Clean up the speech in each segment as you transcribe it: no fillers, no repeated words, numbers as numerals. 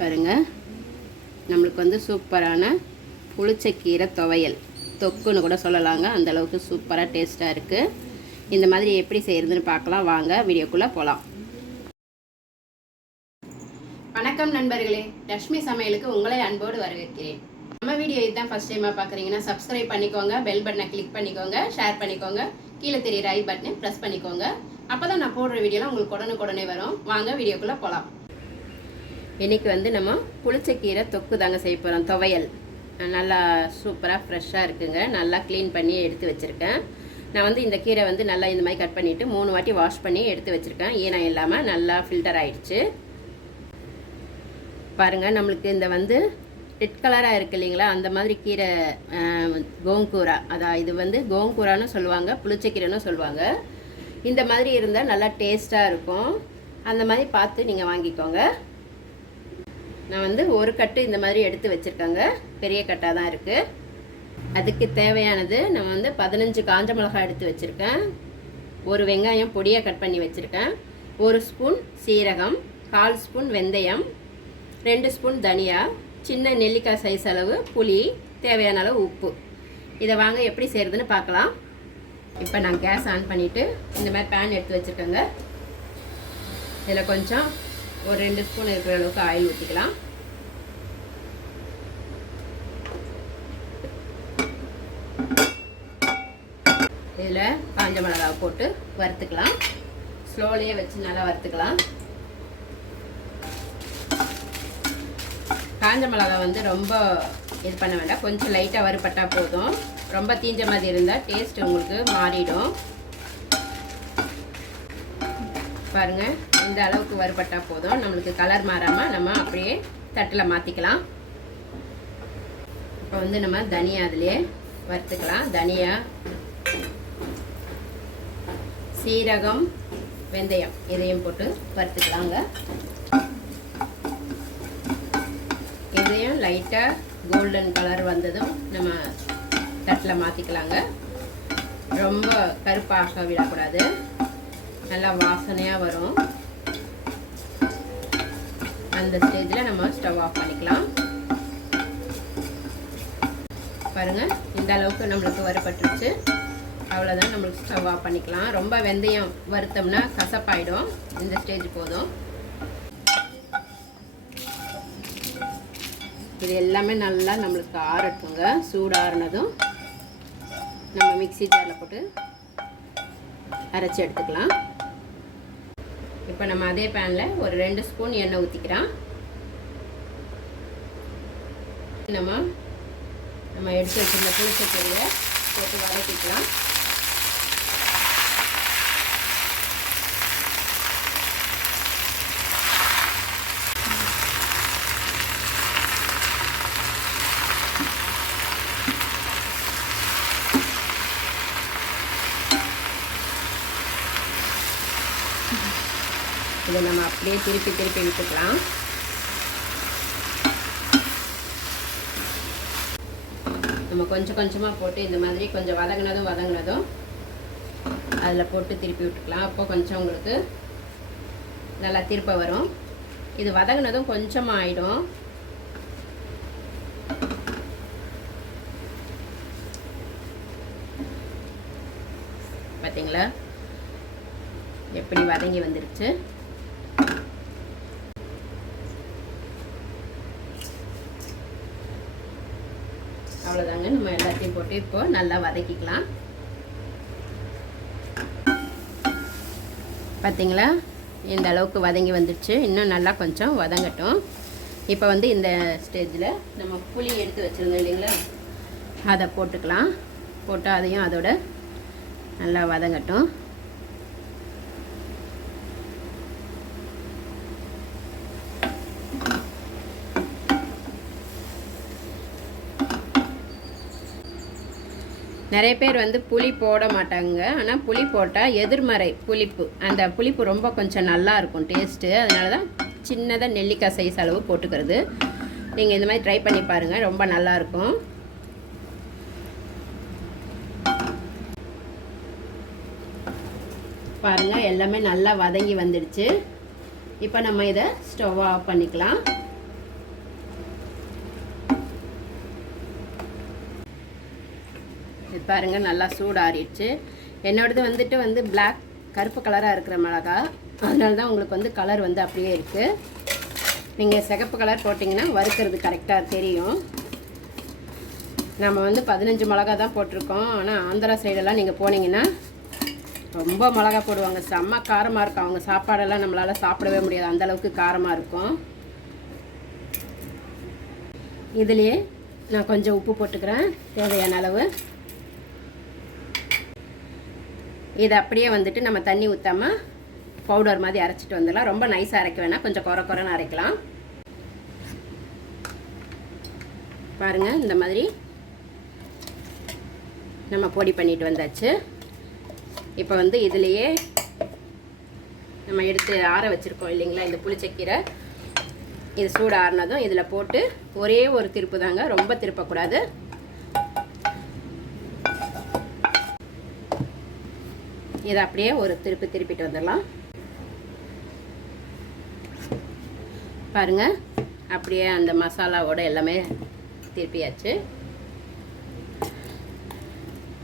பாருங்கள், நம்மளுக்கு வந்து சூப்பரான புளிச்சக்கீரை துவையல், தொக்குன்னு கூட சொல்லலாங்க. அந்தளவுக்கு சூப்பராக டேஸ்ட்டாக இருக்குது. இந்த மாதிரி எப்படி செய்கிறதுன்னு பார்க்கலாம் வாங்க, வீடியோக்குள்ளே போகலாம். வணக்கம் நண்பர்களே, லக்ஷ்மி சமையலுக்கு உங்களை அன்போடு வரவேற்கிறேன். நம்ம வீடியோ இதுதான் ஃபஸ்ட் டைமாக பார்க்குறீங்கன்னா சப்ஸ்கிரைப் பண்ணிக்கோங்க, பெல் பட்டனை கிளிக் பண்ணிக்கோங்க, ஷேர் பண்ணிக்கோங்க, கீழே தெரியுற ஐ பட்டனை ப்ரெஸ் பண்ணிக்கோங்க. அப்போ தான் நான் போடுற வீடியோலாம் உங்களுக்கு உடனே வரும். வாங்க வீடியோக்குள்ளே போகலாம். இன்றைக்கி வந்து நம்ம புளிச்சக்கீரை தொக்கு தாங்க செய்ய போகிறோம். துவையல் நல்லா சூப்பராக ஃப்ரெஷ்ஷாக இருக்குங்க. நல்லா க்ளீன் பண்ணி எடுத்து வச்சுருக்கேன். நான் வந்து இந்த கீரை வந்து நல்லா இந்த மாதிரி கட் பண்ணிவிட்டு 3 வாட்டி வாஷ் பண்ணி எடுத்து வச்சுருக்கேன். ஈனம் இல்லாமல் நல்லா ஃபில்டர் ஆகிடுச்சு. பாருங்கள், நம்மளுக்கு இந்த வந்து ரெட் கலராக இருக்குது இல்லைங்களா, அந்த மாதிரி கீரை கோங்கூரா, இது வந்து கோங்கூரான்னு சொல்லுவாங்க, புளிச்சக்கீரைன்னு சொல்லுவாங்க. இந்த மாதிரி இருந்தால் நல்லா டேஸ்ட்டாக இருக்கும். அந்த மாதிரி பார்த்து நீங்கள் வாங்கிக்கோங்க. நான் வந்து ஒரு கட்டு இந்த மாதிரி எடுத்து வச்சுருக்கேங்க. பெரிய கட்டாக தான் இருக்குது. அதுக்கு தேவையானது நம்ம வந்து 15 காஞ்ச மிளகாய் எடுத்து வச்சுருக்கேன். ஒரு வெங்காயம் பொடியாக கட் பண்ணி வச்சுருக்கேன். 1 ஸ்பூன் சீரகம், 1/4 ஸ்பூன் வெந்தயம், 2 ஸ்பூன் தனியா, சின்ன நெல்லிக்காய் சைஸ் அளவு புளி, தேவையான அளவு உப்பு. இதை வாங்க எப்படி செய்கிறதுன்னு பார்க்கலாம். இப்போ நான் கேஸ் ஆன் பண்ணிவிட்டு இந்த மாதிரி பேன் எடுத்து வச்சுருக்கேங்க. இதில் கொஞ்சம் ஒரு 2 ஸ்பூன் இருக்கிற அளவுக்கு ஆயில் ஊற்றிக்கலாம். இதில் காஞ்ச மிளகாவை போட்டு வறுத்துக்கலாம். ஸ்லோலியே வச்சு நல்லா வறுத்துக்கலாம். காஞ்ச மிளகா வந்து ரொம்ப இது பண்ண வேண்டாம், கொஞ்சம் லைட்டாக வறுபட்டால் போதும். ரொம்ப தீஞ்ச மாதிரி இருந்தால் டேஸ்ட் உங்களுக்கு மாறிடும். பாருங்கள், இந்த அளவுக்கு வறுபட்டால் போதும். நம்மளுக்கு கலர் மாறாமல் நம்ம அப்படியே தட்டில் மாற்றிக்கலாம். இப்போ வந்து நம்ம தனியா அதிலே வறுத்துக்கலாம். தனியா, சீரகம், வெந்தயம் இதையும் போட்டு வறுத்துக்கலாங்க. இதையும் லைட்டாக கோல்டன் கலர் வந்ததும் நம்ம தட்டில் மாற்றிக்கலாங்க. ரொம்ப கருப்பாக விடக்கூடாது, நல்லா வாசனையாக வரும். அந்த ஸ்டேஜில் நம்ம ஸ்டவ் ஆஃப் பண்ணிக்கலாம். பாருங்கள், இந்த அளவுக்கு நம்மளுக்கு வறுபட்டுருச்சு. அவ்வளோதான், நம்மளுக்கு ஸ்டவ் ஆஃப் பண்ணிக்கலாம். ரொம்ப வெந்தயம் வறுத்தோம்னா கசப்பாயிடும். இந்த ஸ்டேஜ் போதும். இது எல்லாமே நல்லா நம்மளுக்கு ஆறட்டுங்க. சூடாறினதும் நம்ம மிக்ஸி ஜாரில் போட்டு அரைச்சி எடுத்துக்கலாம். இப்போ நம்ம அதே பேனில் ஒரு 2 ஸ்பூன் எண்ணெய் ஊற்றிக்கிறோம். நம்ம எடுத்து வச்சிருந்த புளிச்சக்கீரையை போட்டு வதக்கிக்கலாம். இதை நம்ம அப்படியே திருப்பி விட்டுக்கலாம். நம்ம கொஞ்சம் கொஞ்சமாக போட்டு இந்த மாதிரி கொஞ்சம் வதங்கினதும் அதில் போட்டு திருப்பி விட்டுக்கலாம். அப்போ கொஞ்சம் உங்களுக்கு நல்லா திருப்ப வரும். இது வதங்கினதும் கொஞ்சமாக ஆகிடும். பார்த்தீங்களா எப்படி வதங்கி வந்துருச்சு. அவ்வளோதாங்க, நம்ம எல்லாத்தையும் போட்டு இப்போ நல்லா வதக்கிக்கலாம். பார்த்தீங்களா, இந்த அளவுக்கு வதங்கி வந்துடுச்சு. இன்னும் நல்லா கொஞ்சம் வதங்கட்டும். இப்போ வந்து இந்த ஸ்டேஜில் நம்ம புளி எடுத்து வச்சுருந்தோம் இல்லைங்களா, அதை போட்டுக்கலாம். போட்டு அதையும் அதோட நல்லா வதங்கட்டும். நிறைய பேர் வந்து புளி போட மாட்டாங்க. ஆனால் புளி போட்டால் எதிர்மறை புளிப்பு, அந்த புளிப்பு ரொம்ப கொஞ்சம் நல்லா இருக்கும் டேஸ்ட்டு. அதனால தான் சின்னதாக நெல்லிக்காய் சைஸ் அளவு போட்டுக்கிறது. நீங்கள் இந்த மாதிரி ட்ரை பண்ணி பாருங்கள், ரொம்ப நல்லாயிருக்கும். பாருங்கள், எல்லாமே நல்லா வதங்கி வந்துடுச்சு. இப்போ நம்ம இதை ஸ்டவ் ஆஃப் பண்ணிக்கலாம். பாருங்கள் நல்லா சூடாறிடுச்சு. என்னோடது வந்துட்டு பிளாக் கருப்பு கலராக இருக்கிற மிளகா, அதனால தான் உங்களுக்கு வந்து கலர் வந்து அப்படியே இருக்குது. நீங்கள் சிகப்பு கலர் போட்டிங்கன்னா வறுக்கிறது கரெக்டாக தெரியும். நம்ம வந்து 15 மிளகா தான் போட்டிருக்கோம். ஆனால் ஆந்திரா சைடெல்லாம் நீங்கள் போனீங்கன்னா ரொம்ப மிளகா போடுவாங்க. செம்ம காரமாக இருக்கும். அவங்க சாப்பாடெல்லாம் நம்மளால் சாப்பிடவே முடியாது, அந்தளவுக்கு காரமாக இருக்கும். இதுலேயே நான் கொஞ்சம் உப்பு போட்டுக்கிறேன், தேவையான அளவு. இதை அப்படியே வந்துட்டு நம்ம தண்ணி ஊற்றாமல் பவுடர் மாதிரி அரைச்சிட்டு வந்துடலாம். ரொம்ப நைஸாக அரைக்க வேணாம், கொஞ்சம் குறைன்னு அரைக்கலாம். பாருங்கள், இந்த மாதிரி நம்ம பொடி பண்ணிட்டு வந்தாச்சு. இப்போ வந்து இதுலேயே நம்ம எடுத்து ஆற வச்சுருக்கோம் இல்லைங்களா இந்த புளிச்சக்கீரை, இது சூடு ஆறினதும் இதில் போட்டு ஒரே ஒரு திருப்பு தாங்க, ரொம்ப திருப்பக்கூடாது. இதை அப்படியே ஒரு திருப்பிட்டு வந்துடலாம். பாருங்கள், அப்படியே அந்த மசாலாவோட எல்லாமே திருப்பியாச்சு.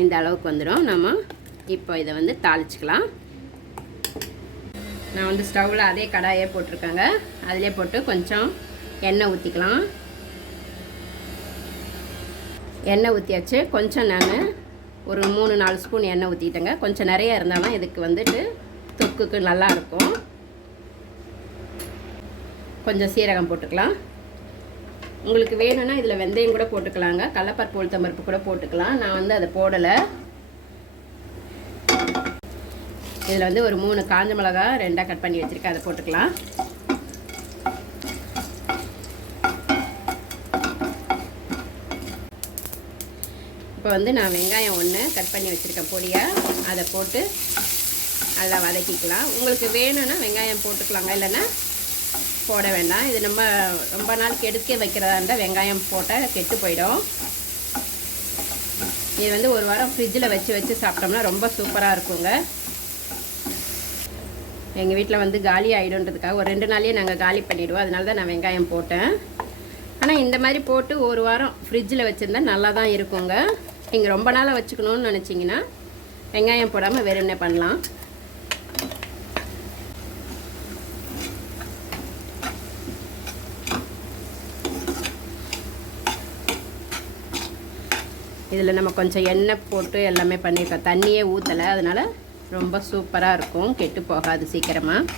இந்த அளவுக்கு வந்துடும். நம்ம இப்போ இதை வந்து தாளிச்சுக்கலாம். நான் வந்து ஸ்டவ்வில் அதே கடாயே போட்டிருக்கேங்க, அதிலே போட்டு கொஞ்சம் எண்ணெய் ஊற்றிக்கலாம். எண்ணெய் ஊற்றியாச்சு. கொஞ்சம் நான் ஒரு 3-4 ஸ்பூன் எண்ணெய் ஊற்றிட்டேங்க. கொஞ்சம் நிறைய இருந்தாலும் இதுக்கு வந்துட்டு தொக்குக்கு நல்லாயிருக்கும். கொஞ்சம் சீரகம் போட்டுக்கலாம். உங்களுக்கு வேணும்னா இதில் வெந்தயம் கூட போட்டுக்கலாங்க, கடலைப்பருப்பு உளுத்தம்பருப்பு கூட போட்டுக்கலாம். நான் வந்து அதை போடலை. இதில் வந்து ஒரு 3 காஞ்ச மிளகா 2ஆக கட் பண்ணி வச்சுருக்கேன், அதை போட்டுக்கலாம். இப்போ வந்து நான் வெங்காயம் 1 கட் பண்ணி வச்சுருக்கேன் பொடியாக, அதை போட்டு நல்லா வதக்கிக்கலாம். உங்களுக்கு வேணும்னா வெங்காயம் போட்டுக்கலாங்க, இல்லைன்னா போட வேண்டாம். இது நம்ம ரொம்ப நாள் கெடுக்க வைக்கிறதா இருந்தால் வெங்காயம் போட்டால் கெட்டு போயிடும். இது வந்து ஒரு வாரம் ஃப்ரிட்ஜில் வச்சு சாப்பிட்டோம்னா ரொம்ப சூப்பராக இருக்குங்க. எங்கள் வீட்டில் வந்து காலி ஆகிடுன்றதுக்காக ஒரு 2 நாளையே நாங்கள் காலி பண்ணிவிடுவோம், அதனால தான் நான் வெங்காயம் போட்டேன். ஆனால் இந்த மாதிரி போட்டு ஒரு வாரம் ஃப்ரிட்ஜில் வச்சுருந்தா நல்லா தான் இருக்குங்க. நீங்கள் ரொம்ப நாளாக வச்சுக்கணுன்னு நினச்சிங்கன்னா வெங்காயம் போடாமல் வெறும்னே பண்ணலாம். இதில் நம்ம கொஞ்சம் எண்ணெய் போட்டு எல்லாமே பண்ணியிருக்கோம், தண்ணியே ஊற்றலை, அதனால் ரொம்ப சூப்பராக இருக்கும், கெட்டு போகாது சீக்கிரமாக.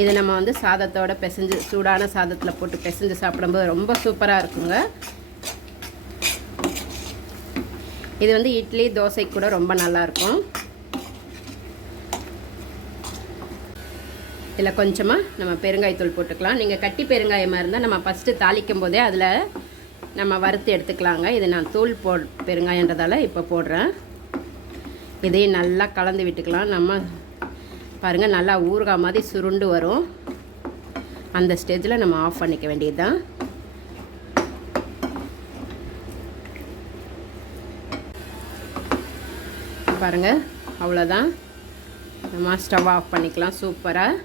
இது நம்ம வந்து சாதத்தோடு பிசைஞ்சு சூடான சாதத்தில் போட்டு பிசைஞ்சு சாப்பிடும்போது ரொம்ப சூப்பராக இருக்குங்க. இது வந்து இட்லி தோசை கூட ரொம்ப நல்லாயிருக்கும். இதில் கொஞ்சமாக நம்ம பெருங்காயத்தூள் போட்டுக்கலாம். நீங்கள் கட்டி பெருங்காயமாக இருந்தால் நம்ம ஃபஸ்ட்டு தாளிக்கும் போதே அதில் நம்ம வறுத்து எடுத்துக்கலாங்க. இது நான் தூள் பெருங்காயன்றதால இப்போ போடுறேன். இதையும் நல்லா கலந்து விட்டுக்கலாம். நம்ம பாருங்கள், நல்லா ஊறுகாய் மாதிரி சுருண்டு வரும். அந்த ஸ்டேஜில் நம்ம ஆஃப் பண்ணிக்க வேண்டியது தான். பாருங்கள், அவ்வளோதான். நம்ம ஸ்டவ் ஆஃப் பண்ணிக்கலாம். சூப்பராக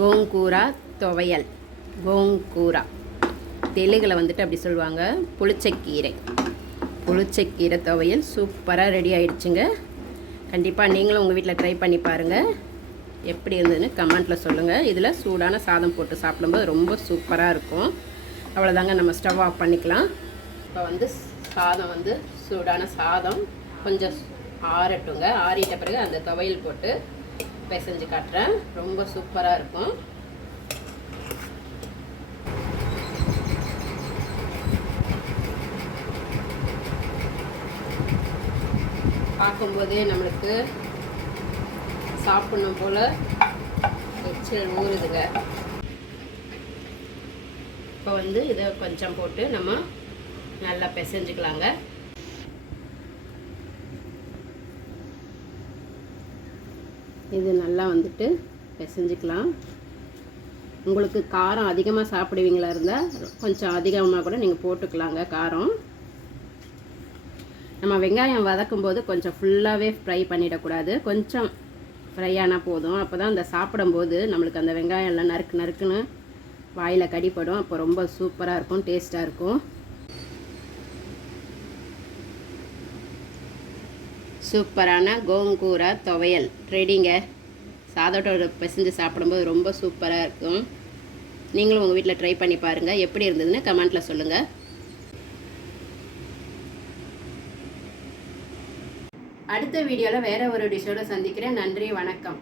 கோங்கூரா துவையல், கோங்கூரா தெலுங்கில் வந்துட்டு அப்படி சொல்லுவாங்க, புளிச்சக்கீரை துவையல் சூப்பராக ரெடி ஆகிடுச்சுங்க. கண்டிப்பாக நீங்களும் உங்கள் வீட்டில் ட்ரை பண்ணி பாருங்கள். எப்படி இருந்ததுன்னு கமெண்ட்டில் சொல்லுங்கள். இதில் சூடான சாதம் போட்டு சாப்பிடும்போது ரொம்ப சூப்பராக இருக்கும். அவ்வளோதாங்க, நம்ம ஸ்டவ் ஆஃப் பண்ணிக்கலாம். இப்போ வந்து சாதம் வந்து சூடான சாதம் கொஞ்சம் ஆறட்டுங்க. ஆறிட்ட பிறகு அந்த துவையல் போட்டு பிசைஞ்சு காட்டுறேன். ரொம்ப சூப்பராக இருக்கும். பார்க்கும்போதே நம்மளுக்கு சாப்பிடணும் போல் எச்சில் ஊறுதுங்க. இப்போ வந்து இதை கொஞ்சம் போட்டு நம்ம நல்லா பிசைஞ்சுக்கலாங்க. இது நல்லா வந்துட்டு பிசைஞ்சிக்கலாம். உங்களுக்கு காரம் அதிகமாக சாப்பிடுவீங்களா இருந்தால் கொஞ்சம் அதிகமாக கூட நீங்கள் போட்டுக்கலாங்க காரம். நம்ம வெங்காயம் வதக்கும்போது கொஞ்சம் ஃபுல்லாகவே ஃப்ரை பண்ணிடக்கூடாது, கொஞ்சம் ஃப்ரை ஆனால் போதும். அப்போ தான் அந்த சாப்பிடும்போது நம்மளுக்கு அந்த வெங்காயம் எல்லாம் நறுக்குன்னு வாயில் கடிப்படும். அப்போ ரொம்ப சூப்பராக இருக்கும், டேஸ்ட்டாக இருக்கும். சூப்பரான கோங்கூரா துவையல் ரெடிங்க. சாதத்தோட பிசைஞ்சு சாப்பிடும்போது ரொம்ப சூப்பராக இருக்கும். நீங்களும் உங்கள் வீட்டில் ட்ரை பண்ணி பாருங்கள். எப்படி இருந்ததுன்னு கமெண்ட்டில் சொல்லுங்கள். அடுத்த வீடியோவில் வேறு ஒரு டிஷ்ஷோடு சந்திக்கிறேன். நன்றி, வணக்கம்.